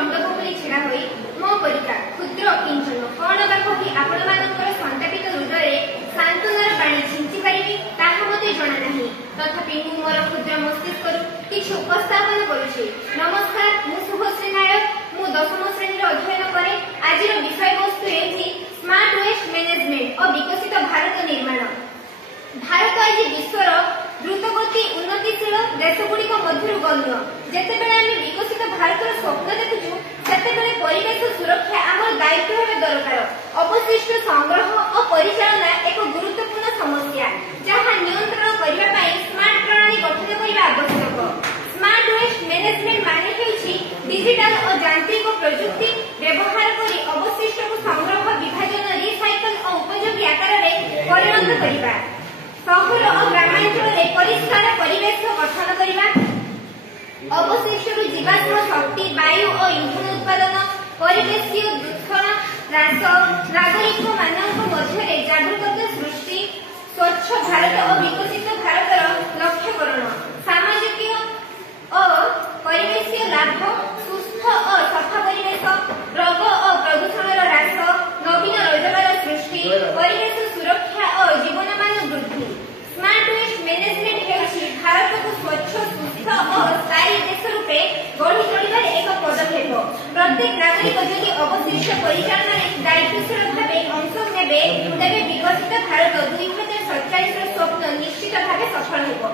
मंडप भली छिड़ा होई मो परिका क्षुद्र किंचन कौन बा कही आपण मानकर संतापित हृदय सांत्वनार पानी छिंची पारिबी ताहा मते जणा नाही तथापि मु मोर क्षुद्र मस्तिष्करू किछु उपस्थापन करूछि। नमस्कार, मु शुभश्री नायक, मु 10म श्रेणी अध्ययन करे। आजिर विषय वस्तु एछि स्मार्ट वेस्ट मैनेजमेंट और विकसित भारत निर्माण। भारत आज विश्वर द्रुतगति उन्नतिशील देशगुड़िक मध्य गण्य। जेतेबेले आमे विकसित भारतर स्वप्न देखुछु सेतेबेले परिवेश सुरक्षा आम दायित्व हेबा दरकार। अवशिष्ट संग्रह और परिचालना एक गुरुत्वपूर्ण समस्या जहाँ नियंत्रण करबा पई स्मार्ट प्रणाली गठन करबा आवश्यक। स्मार्ट वेस्ट मैनेजमेंट माने हेउछि डिजिटल और यांत्रिक प्रयुक्ति व्यवहार करी अवशिष्ट को संग्रह विभाजन रिसाइकल और उपयोगी आकार रे परिणत करबा। सहर और ग्रामांचल में परिष्कार परिवेश गठन करबा। अवशिष्ट जीवाश्म शक्ति वायु और ईंधन उत्पादन परिवेशीय दूषण ह्रास नागरिक मानक मध्य जागरूकता सृष्टि स्वच्छ भारत और विकसित भारतर लक्ष्यकरण सामाजिक और परिवेशीय लाभ सुस्थ और सफा परिवेश रोग और प्रदूषण ह्रास नवीन रोजगार सृष्टि परिवेश सुरक्षा और जीवनमान वृद्धि। स्मार्ट वेस्ट मैनेजमेंट हेउछि भारत को स्वच्छ सुस्थ और स्थायी देश रूपे गढ़ी तोड़िबार एक पदक्षेप। प्रत्येक नागरिक यदि अवशिष्ट परिचालन दायित्वशील भावे अंश नेबे तेबे विकसित भारत 2047 स्वप्न निश्चित भावे सफल हेबो।